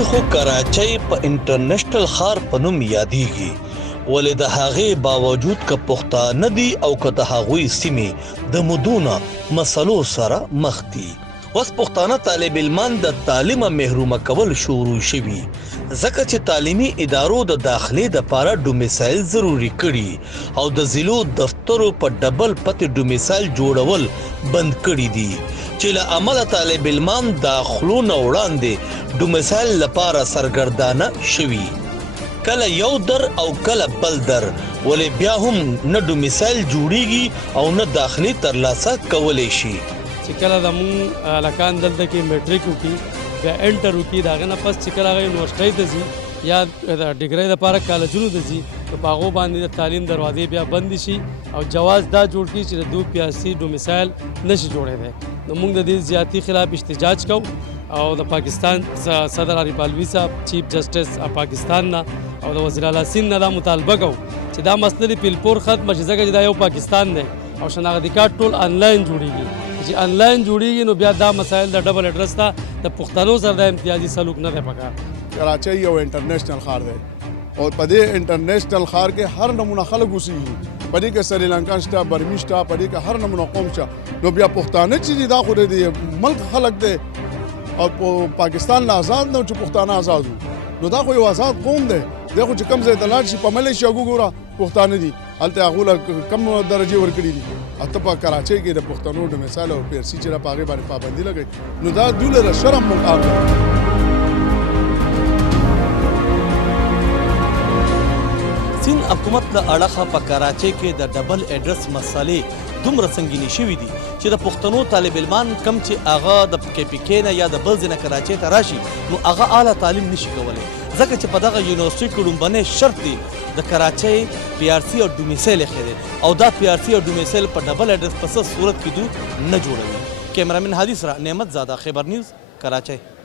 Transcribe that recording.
داسې خو کراچۍ په انټرنیشنل ښار په نوم یادېږي، ولې د هغې باوجود که پښتانه دي او که د هغوی سیمې د مدونه مسلو سره مخ دي. اوس پښتانه طالب علمان د تعلیمه محرومه کول شروع شوي، ځکه چې تعلیمي ادارو د داخلې دپاره ډومیسایل ضروري کړي او د ضلعو دفترو په ډبل پتې ډومیسایل جوړول بند کړي دي، چې له امله طالب علمان داخلو نه وړاندې ډومیسایل لپاره سرګردانه شوي. کله یو در او کله بل در، ولې بیا هم نه ډومیسایل جوړیږي او نه داخلي ترلاسه کولی شي. چې کله زموږ هلکان دلته کې میټریک وکړي بیا انټر وکړي، د هغې نه پس چې کله هغه یونیورسټۍ ته ځي یا د ډګرۍ دپاره کالجونو ته ځي، نو په هغو باندې د تعلیم دروازې بیا بندې شي او جواز دا جوړ کړي چې د 2 پیاسي ډومیسایل نشي جوړېدی. نو موږ د دې زیاتي خلاف احتجاج کوو او د پاکستان صدر عارف الوي صاحب چیف جسټس پاکستان نه او د وزیر اعلی سند نه دا مطالبه کوو چې دا مسله د پیلپور ختمه شي، ځکه چې دا یو پاکستان دی او شناختی کارت ټول آنلاین جوړیږي. چې آنلاین جوړیږي نو بیا دا مسایل د ډبل ایډرس ته د پښتنو سره د امتیازي سلوک نه دی پکار. کراچۍ یو انټرنیشنل ښار دی او په دې انټرنیشنل ښار کې هر نمونه خلک اوسېږي، په دې کې سریلانکا شته، برمي شته، په دې کې هر نمونه قوم شته. نو بیا پښتانه چې دي دا خو د ملک خلک دی او پاکستان نه آزاد نه چې پښتانه آزاد وو، نو دا خو یو آزاد قوم دی. دی خو چې کوم ځای ته لاړ شي په ملیشیا وګوره پښتانه دي، هلته هغو له کم درجې ورکړي دي. ته په کراچۍ کې د پښتنو ډومیسایل او پیرسي چې په هغې باندې پابندي لګوي، نو دا دوی له شرم مقام دی. سیند حکومت له اړخه په کراچۍ کې د ډبل ایډرس مسالې دومره سنګینې شوي دي چې د پښتنو طالب علمان کم چې هغه د KPK نه یا د بل ځای نه کراچۍ ته راشي، نو هغه اعلی تعلیم نشي کولی، ځکه چې په دغه یونیورسټۍ کې لومبنی شرط دی د کراچۍ PRC او ډومیسایل یې ښه دی او دا PRC او ډومیسایل په ډبل ایډرس په څه صورت کې دوی نه جوړوي. کیمرامین هادي سره نعمت زاده، خیبر نیوز، کراچۍ.